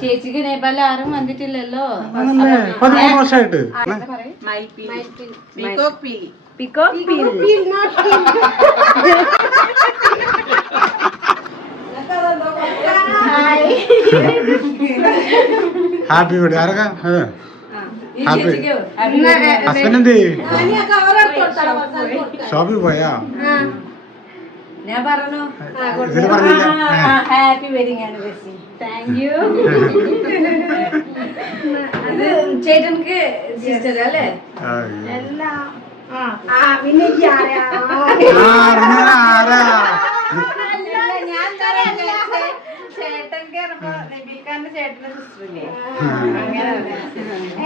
ചേച്ചിക്ക് നേപ്പാളിൽ ആരും വന്നിട്ടില്ലല്ലോ? പതിമൂന്ന് വർഷമായിട്ട്. പിക്കോ ഹാപ്പി ബർത്ത്ഡേ. ആരൊക്കെ? ഹസ്ബൻഡ് എന്ത് ഷോപ്പിൽ പോയാ. ഞാൻ പറഞ്ഞു happy wedding anniversary thank you ഇത് ചേട്ടൻക്ക് സിസ്റ്റർ അല്ലേ? എല്ലാം ഞാൻ ചേട്ടൻക്ക്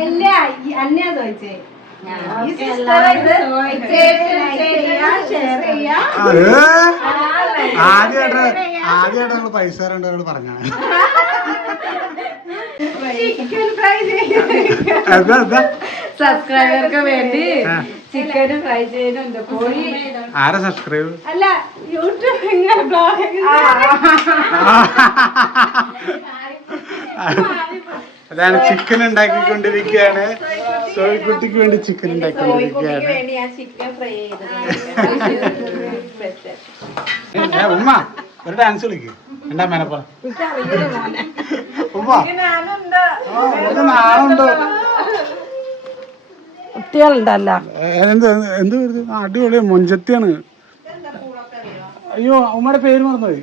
അല്ല അന്നയാ ചോദിച്ചേ. ആദ്യമായിട്ട് ആദ്യമായിട്ട് നമ്മൾ പൈസ രണ്ടോട് പറഞ്ഞാണ്. സബ്സ്ക്രൈബർക്ക് വേണ്ടി. ചിക്കൻ ഫ്രൈ ചെയ്യുന്നുണ്ട്. കോഴി ആരാ സബ്സ്ക്രൈബ് അല്ല യൂട്യൂബ് ഇങ്ങനെ ബ്ലോഗ് അതാണ് ചിക്കൻ ഉണ്ടാക്കിക്കൊണ്ടിരിക്കുകയാണ് സോയിക്കുട്ടിക്ക് വേണ്ടി ചിക്കൻ കോഴിക്കുട്ടിക്ക് ഉണ്ടാക്കിക്കൊണ്ടിരിക്കുകയാണ് വേണ്ടി ചിക്കൻ ഏ, ഉമ്മ ഒരു ഡാൻസ് കളിക്ക്. എന്താ മേനപ്പ ഉമ്മ. ഒരു നാളുണ്ട് കുട്ടികളുണ്ടല്ലോ. എന്ത് എന്ത് അടിപൊളിയാ മൊഞ്ചത്തിയാണ്. അയ്യോ ഉമ്മയുടെ പേര് മറന്നുപോയി.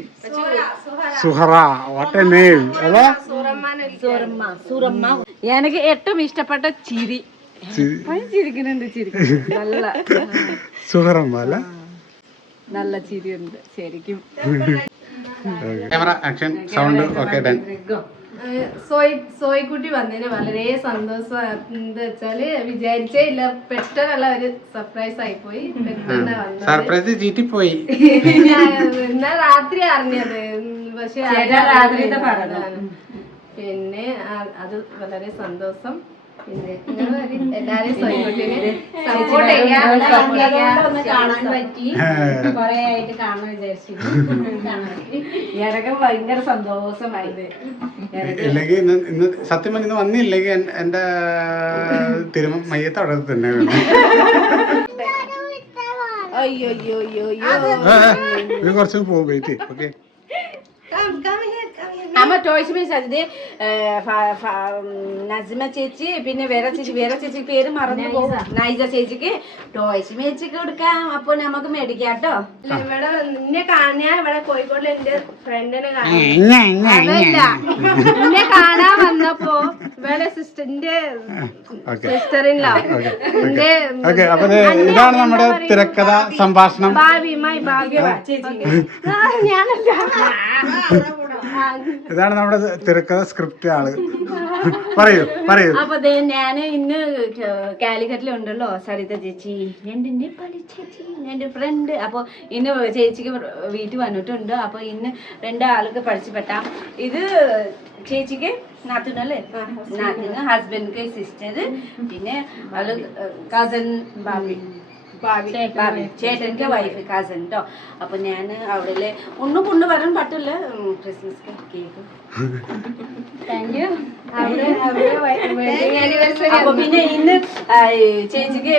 സുഹറ വാട്ട് നെയിം അല്ലേ? എനിക്ക് ഏറ്റവും ഇഷ്ടപ്പെട്ട ചിരി. ചിരിക്കുന്നുണ്ട് നല്ല. നല്ല ചിരിയുണ്ട് ശരിക്കും. Camera action sound okay done സോയിക്കുട്ടി സോയ്ക്കുട്ടി വന്നതിന് വളരെ സന്തോഷം. എന്താ വെച്ചാൽ വിചാരിച്ചേ ഇല്ല. പെട്ടെന്നുള്ള ഒരു സർപ്രൈസ് ആയി പോയി. സർപ്രൈസ് ചീറ്റി പോയി എന്നാ രാത്രി അറിഞ്ഞത്. പക്ഷെ രാത്രി രാത്രിത്തെ പറഞ്ഞു. പിന്നെ അത് വളരെ സന്തോഷം. എല്ലാരെയും സപ്പോർട്ട് ചെയ്യാ. support ചെയ്യാ. കാണാൻ പറ്റി. കൊറേ ആയിട്ട് കാണാൻ ഭയങ്കര സന്തോഷമായത് ഇല്ലെങ്കിൽ ഇന്ന് ഇന്ന് സത്യം പറഞ്ഞ വന്നില്ലെങ്കിൽ എന്റെ തിരുമ മയ്യത്ത് അവിടെ തന്നെ വേണം. അയ്യോ അയ്യോ അയ്യോ അയ്യോ കുറച്ച് പോകും. Wait okay. അമ്മ ടോയ്സ് മീൻസ് അതിന് നസിമ ചേച്ചി പിന്നെ വേറെ ചേച്ചി വേറെ ചേച്ചി പേര് മറന്നു പോകും. നൈജ ചേച്ചിക്ക് ടോയ്സ് മേച്ചിക്ക് കൊടുക്കാം. അപ്പൊ നമുക്ക് മേടിക്കാം കേട്ടോ. ഇവിടെ നിന്നെ കാണാൻ ഇവിടെ കോഴിക്കോടിൽ എന്റെ ഫ്രണ്ടിനെ നിന്നെ കാണാൻ വന്നപ്പോ ഇവിടെ സിസ്റ്ററിന്റെ ദേ ഇതാണ് നമ്മുടെ തിരക്കഥ സംഭാഷണം. ഭാവി മൈ ഭാഗ്യ ആ, ഞാനല്ല. ഇതാണ് നമ്മുടെ തിരക്കഥ സ്ക്രിപ്റ്റ് ആൾ. പറയൂ പറയൂ. അപ്പൊ ദേ ഞാൻ ഇന്ന് കാലിക്കറ്റിലുണ്ടല്ലോ സരിത ചേച്ചി. എന്റെ നേപ്പാളി ചേച്ചി എന്റെ ഫ്രണ്ട് അപ്പൊ ഇന്ന് ചേച്ചിക്ക് വീട്ടിൽ വന്നിട്ടുണ്ട്. അപ്പൊ ഇന്ന് രണ്ടാൾക്ക് പഠിച്ചുപെട്ടാം ഇത് ചേച്ചിക്ക് നാത്തുനല്ലേ നാത്തിന് ഹസ്ബൻഡ് സിസ്റ്റർ പിന്നെ അവൾ കസൻ ബാബി ഭാവി ചേട്ടന്റെ വൈഫ് കസൻ കേട്ടോ അപ്പൊ ഞാൻ അവിടെ ഒന്നും കൊണ്ടു വരാൻ പറ്റില്ല. Christmas cake. അപ്പൊ പിന്നെ ഇന്ന് ചേച്ചിക്ക്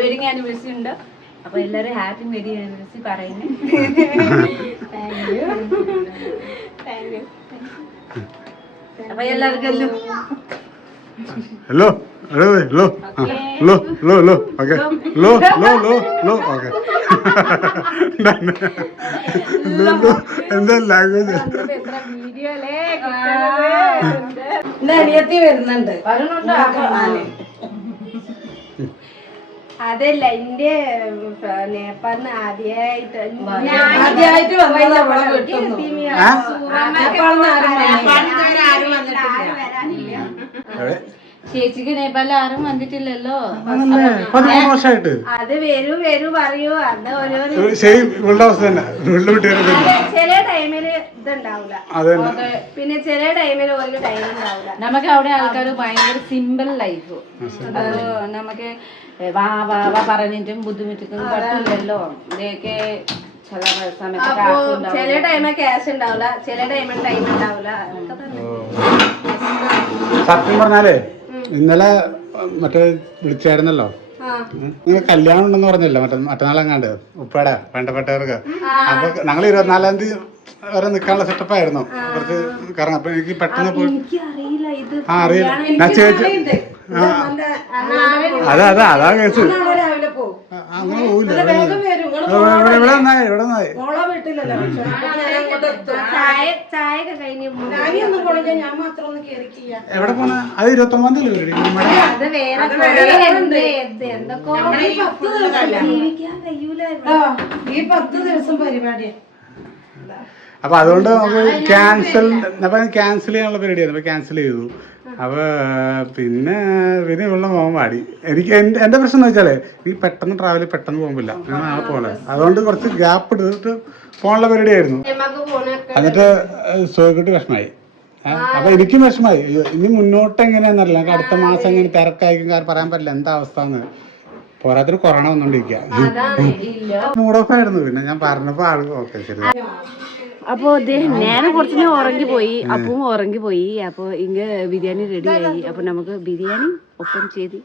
വെഡിങ് ആനിവേഴ്സറി ഉണ്ട്. അപ്പൊ എല്ലാരും ഹാപ്പി വെഡിങ് ആനിവേഴ്സറി പറയുന്നു. അപ്പൊ എല്ലാവർക്കും എല്ലാം hello hello hello hello hello hello okay hello hello hello hello okay എന്താ ലാംഗ്വേജ് അനിയത്തി വരുന്നുണ്ട്. അതല്ല എന്റെ നേപ്പാളിന് ആദ്യമായിട്ട് ആദ്യമായിട്ട്. നേപ്പാളിന്ന് വന്നില്ല. ചേച്ചിക്ക് നേപ്പാളിൽ ആരും വന്നിട്ടില്ലല്ലോ. പതിമൂന്ന് വർഷമായിട്ട് അത് വരൂ വരൂ പറയൂ. അത് ഓരോരോ സെയിം ഇവളുടെ അവസ്ഥ തന്നെ. ഇവളുടെ ചില ടൈമിൽ ഇതുണ്ടാവൂല. അത് പിന്നെ ചില ടൈമിൽ ഒരു ടൈം ഉണ്ടാവൂല. നമുക്ക് അവിടെ ആൾക്കാർ ഭയങ്കര സിമ്പിൾ ലൈഫ് അത് നമുക്ക് വാ വാ വാ പറഞ്ഞിട്ടും ബുദ്ധിമുട്ടിക്കും പറ്റില്ലല്ലോ. ഇതൊക്കെ ചില ടൈമ് ക്യാഷ് ഉണ്ടാവില്ല ചില ടൈമിൽ ടൈം ഉണ്ടാവൂല അതൊക്കെ തന്നെ. സത്യം പറഞ്ഞാലേ ഇന്നലെ മറ്റേ വിളിച്ചായിരുന്നല്ലോ. ആ. നിങ്ങൾ കല്യാണം ഉണ്ടെന്ന് പറഞ്ഞല്ലോ? മറ്റേ മറ്റന്നാളെങ്ങാണ്ട്? ഉപ്പയുടെ വേണ്ടപ്പെട്ടവർക്ക്. അപ്പൊ ഞങ്ങൾ ഇരുപത്തിനാലാം തീയതി വരെ നിൽക്കാനുള്ള സെറ്റപ്പ് ആയിരുന്നു. കുറച്ച് കാരണം അപ്പൊ എനിക്ക് പെട്ടെന്ന് പോയി എനിക്ക് അറിയില്ല ഇത് ആ അറിയില്ല. ഞാൻ ചേച്ചി അതെ അതെ അതാ കേസ് അങ്ങനെ പോവില്ല ഇവിടെ ഇവിടെ ഇവിടെ നന്നായി ഇവിടെ എവിടെ പോണ? അത് ഇരുപത്തി ഒമ്പതാം തീയതി ഈ പത്ത് ദിവസം ജീവിക്കാൻ കഴിയൂല ആ, ഈ പത്ത് ദിവസം പരിപാടിയാ. അപ്പൊ അതുകൊണ്ട് നമുക്ക് ക്യാൻസൽ അപ്പൊ ക്യാൻസൽ ചെയ്യാനുള്ള പരിപാടിയായിരുന്നു അപ്പൊ ക്യാൻസൽ ചെയ്തു. അപ്പൊ പിന്നെ പിന്നെ ഉള്ള മോൻ പാടി എനിക്ക് എന്റെ പ്രശ്നം എന്ന് വെച്ചാലേ ഈ പെട്ടെന്ന് ട്രാവൽ പെട്ടെന്ന് പോകുമ്പില്ല ഞാൻ നാളെ പോലെ. അതുകൊണ്ട് കുറച്ച് ഗ്യാപ്പ് എടുത്തിട്ട് പോകാനുള്ള പരിപാടിയായിരുന്നു. എന്നിട്ട് സുഖക്കിട്ട് വിഷമായി അപ്പൊ എനിക്കും വിഷമായി ഇനി മുന്നോട്ട് എങ്ങനെയാന്നറിയില്ല. എനിക്ക് അടുത്ത മാസം എങ്ങനെ തിരക്കായിരിക്കും കാരണം പറയാൻ പറ്റില്ല. എന്താ അവസ്ഥ എന്ന് പോരാത്തിന് കൊറോണ വന്നോണ്ടിരിക്കുക മൂഡ് ഓഫ് ആയിരുന്നു. പിന്നെ ഞാൻ പറഞ്ഞപ്പോ ആൾ ഓക്കെ ശരി. അപ്പോ ദേ ഞാൻ കുറച്ചു ഉറങ്ങി പോയി അപ്പവും ഉറങ്ങി പോയി അപ്പൊ ഇങ്ങ ബിരിയാണി റെഡി ആയി. അപ്പൊ നമുക്ക് ബിരിയാണി ഒപ്പം ചെയ്ത്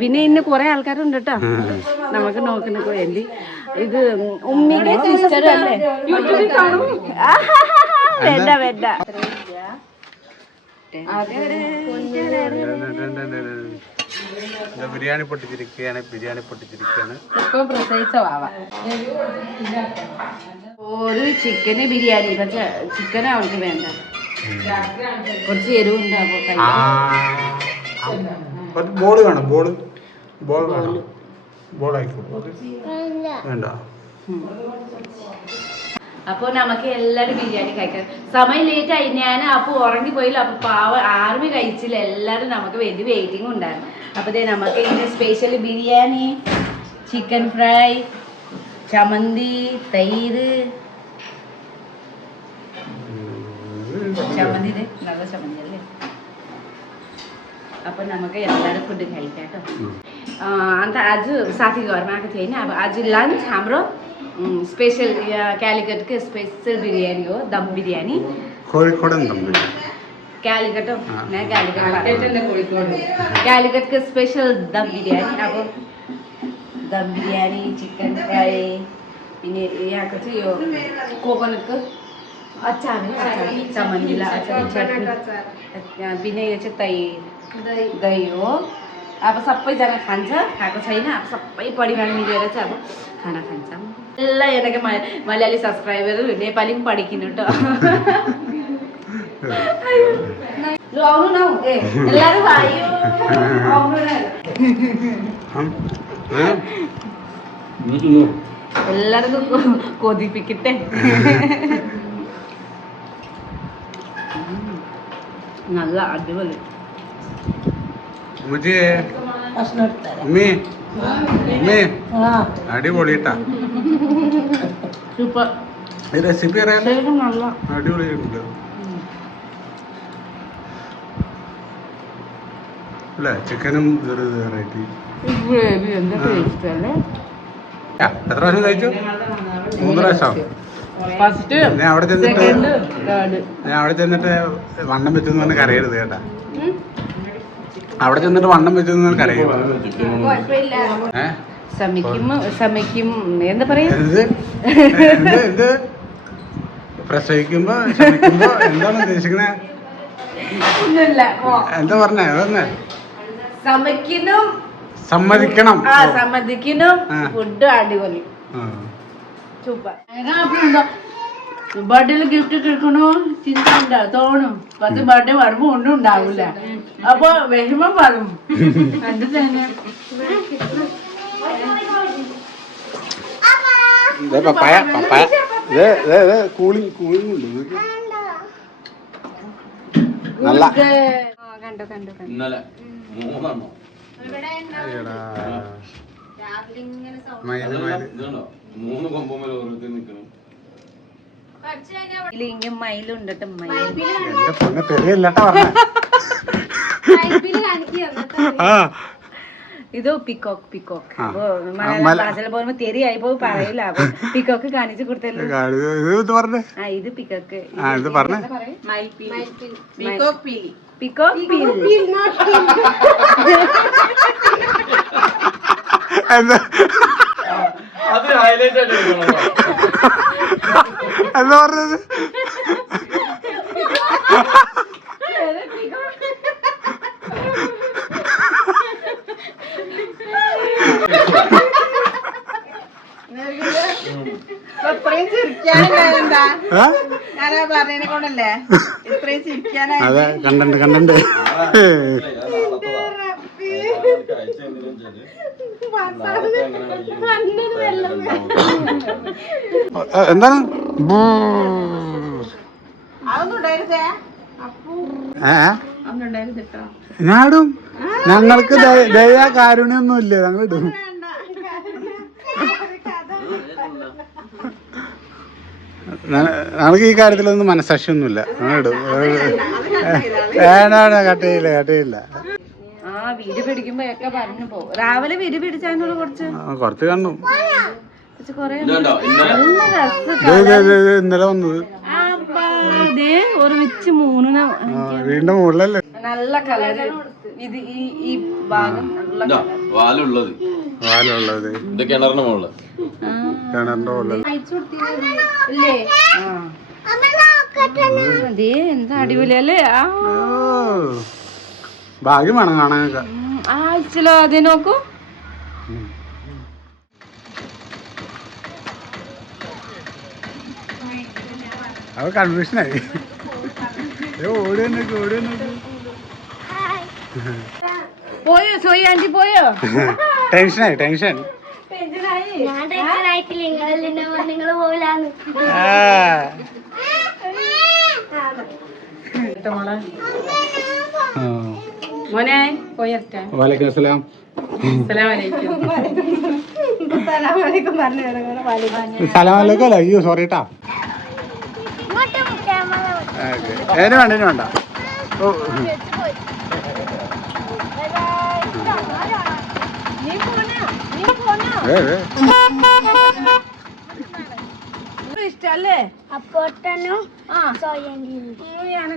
പിന്നെ ഇന്ന് കുറെ ആൾക്കാരുണ്ട് കേട്ടോ നമുക്ക് നോക്കുന്ന വേണ്ടി. ഇത് ഉമ്മിയുടെ സിസ്റ്റർ അല്ലേ? വേണ്ട വേണ്ട. ബിരിയാണി പൊട്ടിച്ചിരിക്കുകയാണ് ബിരിയാണി പൊട്ടിച്ചിരിക്കുകയാണ്. ഇപ്പൊ പ്രസവിച്ച വാവ. ഒരു ചിക്കന് ബിരിയാണി പക്ഷെ ചിക്കൻ അവൾക്ക് വേണ്ട. കുറച്ച് എരിവുണ്ട് അപ്പൊ. ബോൾ വേണം ബോൾ. ബോൾ വേണം. ബോൾ. ആയിക്കോ വേണ്ട. അപ്പൊ നമുക്ക് എല്ലാരും ബിരിയാണി കഴിക്കാം സമയം ലേറ്റ് ആയി ഞാൻ അപ്പൊ ഉറങ്ങി പോയില്ല അപ്പൊ പാവ ആർമി കഴിച്ചില്ല എല്ലാരും നമുക്ക് വേണ്ടി വെയിറ്റിംഗ് ഉണ്ടായിരുന്നു അപ്പൊ ദേ നമുക്ക് ഇന്ന് സ്പെഷ്യൽ ബിരിയാണി ചിക്കൻ ഫ്രൈ ചമന്തി തൈര് ചമ്മന്തി ഇത് നല്ല ചമ്മന്തി അല്ലേ अप नमक എല്ലാവരും ഫുഡ് കഴിക്കാം കേട്ടോ अन्त आज साथी घरमा आएको थियो होइन अब आज लन्च हाम्रो സ്പെഷ്യൽ കാലിക്കറ്റ് സ്പെഷ്യൽ ബിരിയാണിയോ ദം ബിരിയാണി? കോഴിക്കോടൻ ദം ബിരിയാണി. കാലിക്കറ്റും ഞാൻ കാലിക്കറ്റ് കാലിക്കറ്റ് സ്പെഷ്യൽ ദം ബിരിയാണി. അപ്പം ദം ബിരിയാണി ചിക്കൻ ഫ്രൈ പിന്നെ ഇയാൾക്ക് ചെയ്യോ? കോക്കനട്ട് അച്ചാറ് ചമ്മന്തില അച്ചാർ ചട്നി. പിന്നെ തൈ ദയ്യോ बिना यो चाहिँ तैर दही हो अब सबैजना खान्छ खाएको छैन अब सबै परिवार मिलेर चाहिँ अब खाना खान्छौँ ल यताको म मलयाली सब्सक्राइबरहरू नेपाली पनि पढिकिनु त लु आउनु न हौ ए എല്ലാരും വായോ ആവുന്നു എല്ലാവർക്കും കൊ- കൊതിപ്പിക്കട്ടെ നല്ല അടിപൊളി എടുത്തരാം ഉമ്മി. ഉമ്മി. സൂപ്പർ. ഈ റെസിപ്പി അറിയാലോ? അടിപൊളിയുണ്ട് അല്ലേ? ചിക്കനും വെറൈറ്റി എത്ര പ്രാവശ്യം കഴിച്ചു? മൂന്ന് പ്രാവശ്യം? ഞാൻ അവിടെ ചെന്നിട്ട് ഞാൻ അവിടെ ചെന്നിട്ട് വണ്ണം വെച്ചെന്ന് പറഞ്ഞ് കരയരുത് കേട്ടാ. അവിടെ ചെന്നിട്ട് വണ്ണം വെച്ചെന്ന് പറഞ്ഞ് കരയും. എന്താ പറയാ? എന്ത്? എന്ത് എന്ത്? പ്രസവിക്കുമ്പോ ശ്രമിക്കുമ്പോ എന്താണ് ഉദ്ദേശിക്കുന്നത് എന്താ പറഞ്ഞേ? അതന്നെ സമയ്ക്കിനും സമ്മതിക്കണം. ആ സമ്മതിക്കിനും ആ. ഫുഡ് അടിപൊളി. സൂപ്പർ. ബർത്ത്ഡേയിൽ ഗിഫ്റ്റ് കിട്ടണോ ചിന്ത ഉണ്ടാ തോന്നും. പത്ത് ബർത്ത്ഡേ വരുമ്പോ ഒന്നും ഉണ്ടാവില്ല അപ്പൊ വിഷമം പറഞ്ഞു എന്ത് തന്നെ? ദേ പപ്പായ പപ്പായ. ദേ ദേ ദേ കൂളിംഗ് കൂളിംഗ് ഉണ്ട്. നല്ല. കണ്ടോ കണ്ടോ ഇന്നലെ. മൂന്നെണ്ണം മൂന്ന് ഓരോരുത്തർ നിൽക്കണം. പഠിച്ചു കഴിഞ്ഞാൽ ഇതിലിങ്ങനെ മയിലുണ്ട് ട്ടോ, മയിൽ എന്റെ പൊന്നെ തെറിയല്ലാട്ടാ പറഞ്ഞ. പൈപ്പിൽ കാണിക്കുക എന്നിട്ട് ആ. ഇത് പിക്കോക്ക് പിക്കോക്ക് മലയാളം പോകുമ്പോ തെരിയായി പോകും പറയില്ല. അപ്പൊ പിക്കോക്ക് കാണിച്ചു കൊടുത്തല്ലോ. ആ ഇത് പിക്കോക്ക് പിക്കോക്ക് അത് ഹൈലൈറ്റ് ആയിട്ട് എടുക്കണം എന്താ? പറഞ്ഞത് അതെ കണ്ടണ്ട് കണ്ടണ്ട്. എന്താണ്? ഞാടും ഞങ്ങൾക്ക് ദയ- കാരുണ്യൊന്നും ഇല്ല ഞങ്ങൾ ഇടും. ഞങ്ങൾക്ക് ഈ കാര്യത്തിലൊന്നും മനസ്സാക്ഷിയൊന്നുമില്ല ഞങ്ങൾ ഇടും. വേണ്ട കട്ടയില്ല കട്ടയില്ല ആ വീട് പിടിക്കുമ്പോ ഒക്കെ പറഞ്ഞു പോകും. രാവിലെ വീട് പിടിച്ചാൽ കുറച്ച്? ആ, കുറച്ച് കണ്ടു. ഇന്നലെ വന്നത്. ഒരുമിച്ച് വീടിന്റെ മുകളിലല്ലേ? നല്ല കളറ്. ഇത് ഈ ഈ ഭാഗം വാലുള്ളത്. വാലുള്ളത്. ഇത് കിണറിന് മുകളിൽ. കിണറിന്റെ മുകളിൽ ഇല്ലേ? എന്താ അടിപൊളിയല്ലേ? ഭാഗ്യമാണ് കാണാനൊക്കെ. ഉം, ആ ഇച്ചിലോ അതേ നോക്കൂ. അത് കൺഫ്യൂഷനായി ഓടി നോക്കി ഓടി നോക്കി പോയോ? സോയി ആന്റി പോയോ? ടെൻഷനായി ടെൻഷൻ. മോനെ പോയറ്റെ വാലേക്കും അസ്സലാം. സലാമലൈക്കും അയ്യോ സോറി കേട്ടാ ഏന് വേണ്ട ഏന് വേണ്ട? ഓ.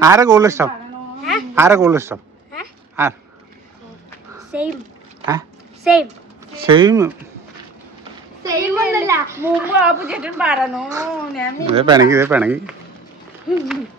ആരെ കൂടുതൽ ഇഷ്ടം? ആരെ കൂടുതൽ ഇഷ്ടം? ആ. സെയിം. ഇതേ പിണങ്ങി ഇതേ പിണങ്ങി.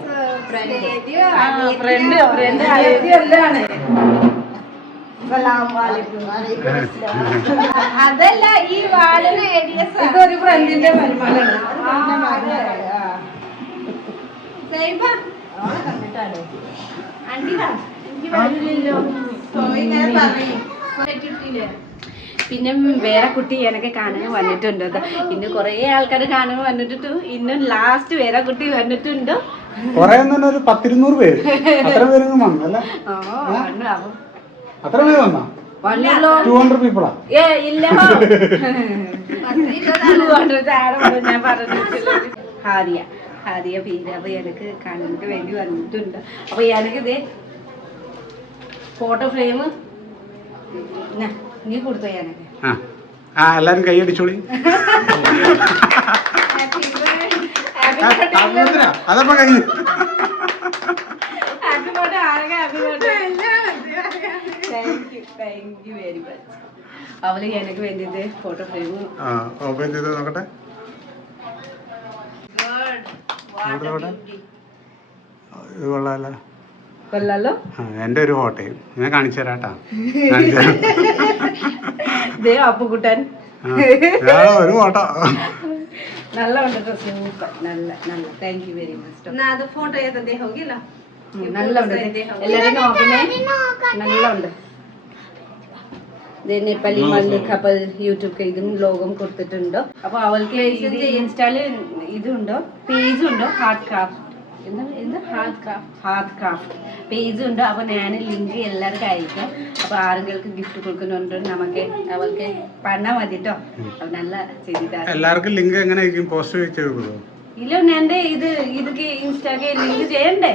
ഫ്രണ്ട് ഫ്രണ്ട് അതല്ല ഈ വാളിന് ഇതൊരു ഫ്രണ്ടിന്റെ വരുമാനമാണ് പിന്നെ വേറെ കുട്ടി എനക്ക് കാണാൻ വന്നിട്ടുണ്ട്. ഇന്ന് കുറേ ആൾക്കാർ കാണാൻ വന്നിട്ടുണ്ട്. ഇന്നും ലാസ്റ്റ് വേറെ കുട്ടി വന്നിട്ടുണ്ട്. കൊറേ തന്നെ ഒരു പത്തിരുന്നൂറ് പേര്. അത്ര പേരൊന്നും വന്നു അല്ലേ? അത്ര പേര് വന്നാ? ടു ഹൺഡ്രഡ് പീപ്പിളാ ഹാദിയ. ഹാദിയ പേര് അപ്പൊ എനിക്ക് കാണാൻ വേണ്ടി വന്നിട്ടുണ്ട്. അപ്പൊ എനിക്ക് ഇതേ ഫോട്ടോ ഫ്രെയിം നീ കൊടുത്തോ എനിക്ക് ആ. എല്ലാരും കൈയടിച്ചോളി അതപ്പോ കഴിഞ്ഞു. അവൾ എനിക്ക് ഫോട്ടോ ഓപ്പൺ ചെയ്ത് നോക്കട്ടെ. ഇത് കൊള്ളാലോ. എന്റെ ഒരു ഫോട്ടോയും ഞാൻ കാണിച്ചു തരാട്ടാ ദേ അപ്പുകുട്ടൻ. ആ, ഒരു ഫോട്ടോ നല്ല ഉണ്ട് സൂപ്പർ നല്ല നല്ല താങ്ക് യു വെരി മച്ച് ನಾ ಅದು ಫೋಟೋ ಎತ್ತದೆ ಹೋಗಿಲ್ಲ നല്ല ഉണ്ട് എല്ലാരും നോക്കണേ നല്ല ഉണ്ട് ദേ നേപ്പാളി മല്ല് കപ്പൽ യൂട്യൂബ് ഇതും ലോകം കൊടുത്തിട്ടുണ്ട് അപ്പൊ അവൾക്ക് ഇത് ഇൻസ്റ്റാള് ഇതുണ്ടോ പേജും ഉണ്ടോ hard craft hard craft. Page ഉണ്ട് അപ്പൊ ഞാൻ ലിങ്ക് എല്ലാവർക്കും അയക്കാം. അപ്പൊ ആരെങ്കിലും ഗിഫ്റ്റ് കൊടുക്കുന്നുണ്ട് നമുക്ക് അവൾക്ക് പണ മതി കേട്ടോ അപ്പൊ നല്ല ചെയ്തിട്ടാ എല്ലാവർക്കും ലിങ്ക് എങ്ങനെ ആയിരിക്കും? പോസ്റ്റ് ചെയ്ത് ഇല്ല എന്റെ ഇത് ഇതൊക്കെ ഇൻസ്റ്റാക്ക് ലിങ്ക് ചെയ്യണ്ടേ?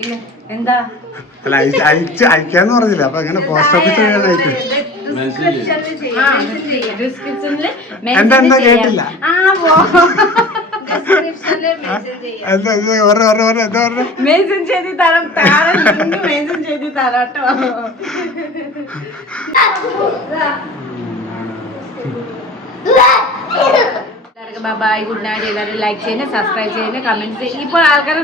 ഇല്ല എന്താ? അയക്കാന്ന് പറഞ്ഞില്ല. അപ്പൊ എങ്ങനെ പോസ്റ്റ് ഓഫീസ് ഡിസ്ക്രിപ്ഷനിൽ എന്താ എന്താ കേട്ടില്ല. ആ പോ എന്താ എന്താ പറഞ്ഞ പറഞ്ഞ പറഞ്ഞ എന്താ പറഞ്ഞ മെൻഷൻ ചെയ്ത് തരാം താഴെ ലിങ്ക് മെൻഷൻ ചെയ്ത് തരാം കേട്ടോ എല്ലാവർക്കും ബൈ ഗുഡ് നൈറ്റ് എല്ലാവരും ലൈക്ക് ചെയ്യുന്നത് സബ്സ്ക്രൈബ് ചെയ്യുന്നത് കമന്റ് ചെയ്യുന്നത് ഇപ്പോൾ ആൾക്കാർ